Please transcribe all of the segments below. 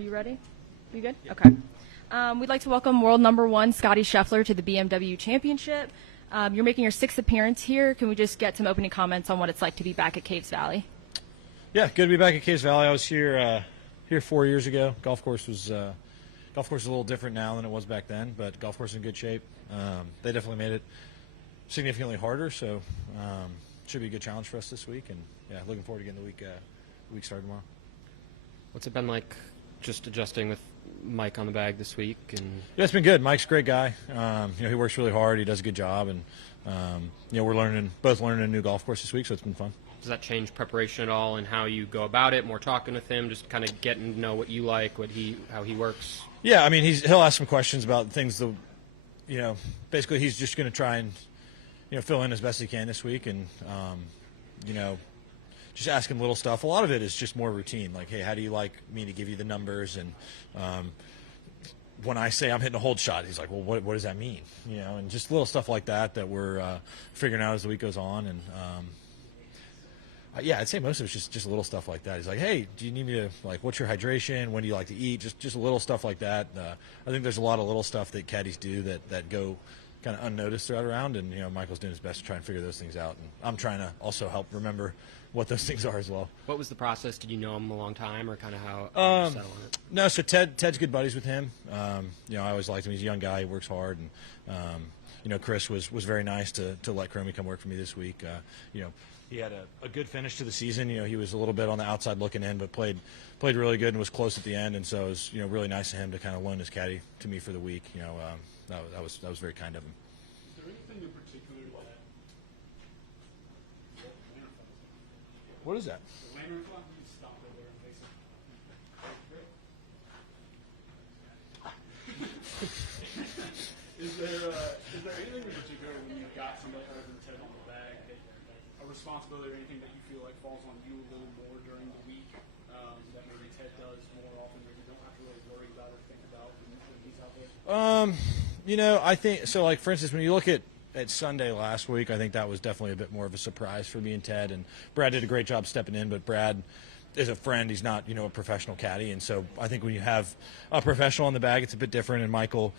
you ready? You good? Yeah. Okay. We'd like to welcome world number 1 Scottie Scheffler to the BMW Championship. You're making your 6th appearance here. Can we just get some opening comments on what it's like to be back at Caves Valley? Yeah, good to be back at Caves Valley. I was here 4 years ago. Golf course is a little different now than it was back then, but golf course is in good shape. They definitely made it significantly harder, so should be a good challenge for us this week. And yeah, looking forward to getting the week started tomorrow. What's it been like just adjusting with Mike on the bag this week? And yeah, it's been good. Mike's a great guy. He works really hard. He does a good job, and we're both learning a new golf course this week, so it's been fun. Does that change preparation at all and how you go about it? More talking with him, just kind of getting to know what you like, how he works. Yeah, I mean, he'll ask some questions about things that, basically he's just going to try and, fill in as best he can this week, and just asking little stuff. A lot of it is just more routine, like, hey, how do you like me to give you the numbers? And when I say I'm hitting a hold shot, he's like, well, what does that mean? And just little stuff like that we're figuring out as the week goes on. And yeah, I'd say most of it's just little stuff like that. He's like, hey, do you need me to, like, what's your hydration? When do you like to eat? Just little stuff like that. I think there's a lot of little stuff that caddies do that go kind of unnoticed throughout around, and Michael's doing his best to try and figure those things out. And I'm trying to also help remember what those things are as well. What was the process? Did you know him a long time, or kind of how you settle on it? No, so Ted's good buddies with him. I always liked him. He's a young guy. He works hard, and Chris was very nice to let Cromie come work for me this week. He had a good finish to the season. He was a little bit on the outside looking in, but played really good and was close at the end. And so it was really nice of him to kind of loan his caddy to me for the week. That was very kind of him. Is there anything in particular that? What is that? The lantern clock. You stop it there and fix it. Is there anything in particular when you've got somebody other than Ted on the bag, a responsibility or anything that you feel like falls on you a little more during the week that maybe Ted does more often, where you don't have to really worry about or think about when he's out there? I think so. Like, for instance, when you look at Sunday last week, I think that was definitely a bit more of a surprise for me and Ted. And Brad did a great job stepping in, but Brad is a friend. He's not, a professional caddy. And so I think when you have a professional on the bag, it's a bit different. And Michael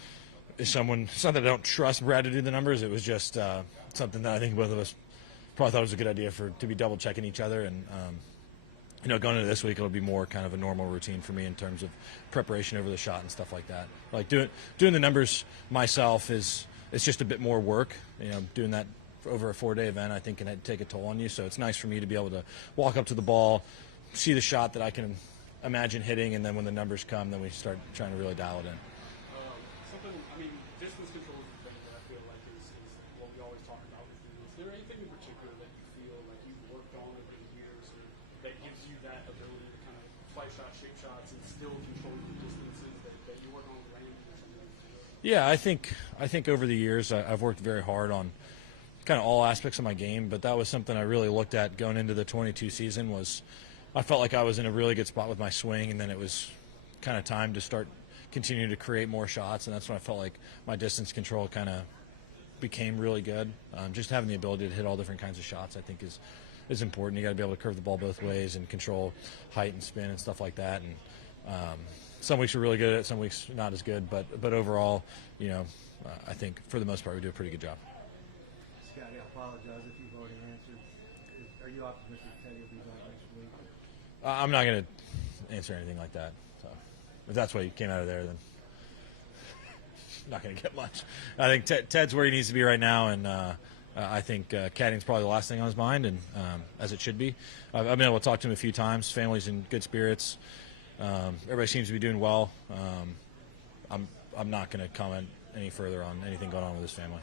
is someone. It's not that I don't trust Brad to do the numbers. It was just something that I think both of us probably thought it was a good idea to be double checking each other. And going into this week, it'll be more kind of a normal routine for me in terms of preparation over the shot and stuff like that. Like doing the numbers myself it's just a bit more work. Doing that over a 4-day event, I think, can take a toll on you. So it's nice for me to be able to walk up to the ball, see the shot that I can imagine hitting, and then when the numbers come, then we start trying to really dial it in. Distance control is the thing that I feel like is what we always talk about with you. Is there anything in particular that you feel like you've worked on over the years or that gives you that ability to kind of fly shots, shape shots, and still control the distances that you work on the range or something like that? Yeah, I think over the years I've worked very hard on kind of all aspects of my game, but that was something I really looked at going into the 22 season. Was I felt like I was in a really good spot with my swing, and then it was kind of time to start continue to create more shots, and that's when I felt like my distance control kind of became really good. Just having the ability to hit all different kinds of shots, I think, is important. You got to be able to curve the ball both ways and control height and spin and stuff like that. And some weeks we're really good at it, some weeks not as good. But overall, I think for the most part we do a pretty good job. Scottie, I apologize if you've already answered. Are you optimistic Teddy will be back next week? I'm not going to answer anything like that. So if that's why you came out of there, then not going to get much. I think Ted's where he needs to be right now, and I think caddying's probably the last thing on his mind, and as it should be. I've been able to talk to him a few times. Family's in good spirits. Everybody seems to be doing well. I'm not going to comment any further on anything going on with his family.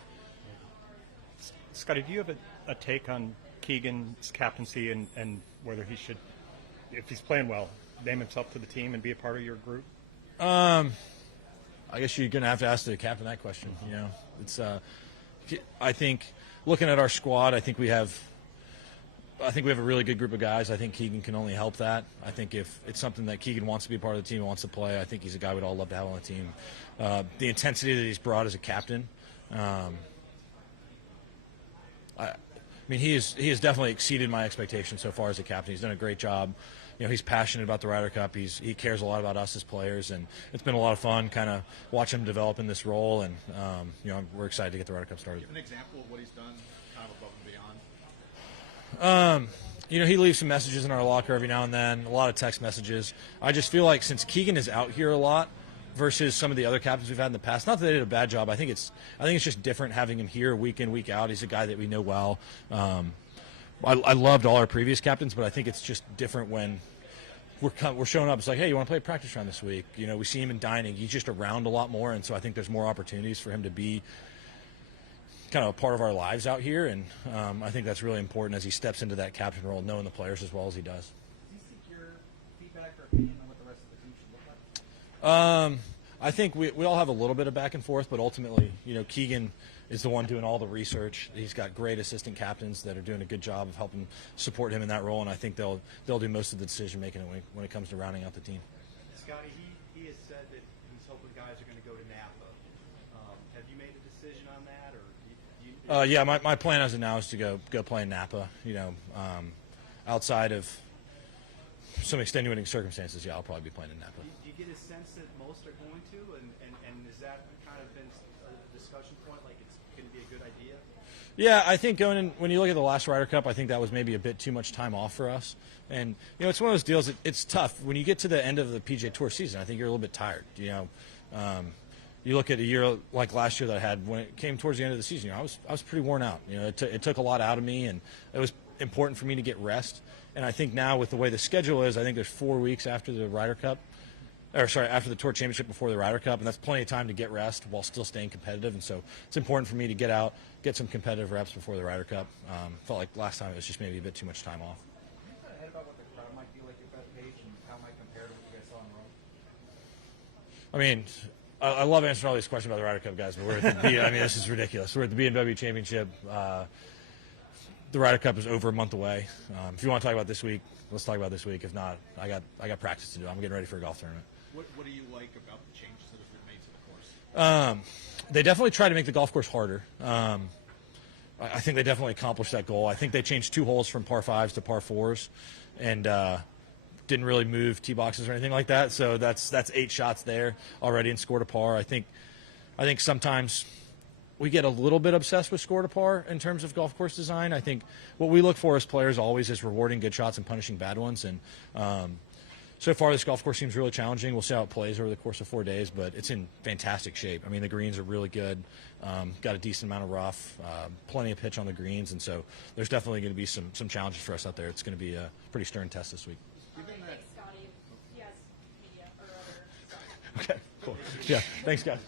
Scottie, do you have a take on Keegan's captaincy and whether he should, if he's playing well, name himself to the team and be a part of your group? I guess you're going to have to ask the captain that question. It's I think looking at our squad, I think we have a really good group of guys. I think Keegan can only help that. I think if it's something that Keegan wants to be part of the team, wants to play, I think he's a guy we'd all love to have on the team. The intensity that he's brought as a captain, mean, he has definitely exceeded my expectations so far as a captain. He's done a great job. You know, he's passionate about the Ryder Cup. He cares a lot about us as players, and it's been a lot of fun kind of watching him develop in this role. And you know, we're excited to get the Ryder Cup started. Give an example of what he's done, kind of above and beyond. You know, he leaves some messages in our locker every now and then, a lot of text messages. I just feel like since Keegan is out here a lot versus some of the other captains we've had in the past, not that they did a bad job. I think it's just different having him here week in, week out. He's a guy that we know well. I loved all our previous captains, but I think it's just different when we're showing up. It's like, hey, you want to play a practice round this week? You know, we see him in dining. He's just around a lot more, and so I think there's more opportunities for him to be kind of a part of our lives out here, and I think that's really important as he steps into that captain role, knowing the players as well as he does. Do you seek your feedback or opinion on what the rest of the team should look like? I think we all have a little bit of back and forth, but ultimately, you know, Keegan is the one doing all the research. He's got great assistant captains that are doing a good job of helping support him in that role, and I think they'll do most of the decision making when it comes to rounding out the team. Scottie, he has said that he's hoping guys are going to go to Napa. Have you made a decision on that, or Yeah, my plan as of now is to go play in Napa. You know, outside of some extenuating circumstances, yeah, I'll probably be playing in Napa. do you get a sense that most are going to, and is that kind of been a discussion point, like it's going to be a good idea? Yeah, I think when you look at the last Ryder Cup, I think that was maybe a bit too much time off for us. And, you know, it's one of those deals, it's tough. When you get to the end of the PGA Tour season, I think you're a little bit tired. You know, you look at a year like last year that I had, when it came towards the end of the season, you know, I was pretty worn out. You know, it took a lot out of me, and it was important for me to get rest. And I think now with the way the schedule is, I think there's 4 weeks after the Ryder Cup, after the Tour Championship before the Ryder Cup, and that's plenty of time to get rest while still staying competitive. And so it's important for me to get out, get some competitive reps before the Ryder Cup. Felt like last time it was just maybe a bit too much time off. Can you kind of head about what the crowd might be like at Bethpage and how it might compare to what you guys saw in Rome? I mean, I love answering all these questions about the Ryder Cup, guys, but we're at the I mean, this is ridiculous. We're at the BMW Championship. The Ryder Cup is over a month away. If you want to talk about this week, let's talk about this week. If not, I got practice to do. I'm getting ready for a golf tournament. What do you like about the changes that have been made to the course? They definitely try to make the golf course harder. I think they definitely accomplished that goal. I think they changed 2 holes from par 5s to par 4s, and didn't really move tee boxes or anything like that. So that's 8 shots there already and scored a par. I think sometimes we get a little bit obsessed with score to par in terms of golf course design. I think what we look for as players always is rewarding good shots and punishing bad ones. And so far, this golf course seems really challenging. We'll see how it plays over the course of 4 days, but it's in fantastic shape. I mean, the greens are really good. Got a decent amount of rough, plenty of pitch on the greens, and so there's definitely going to be some challenges for us out there. It's going to be a pretty stern test this week. Given that Scottie, he has media or other. Okay, cool. Yeah, thanks, guys.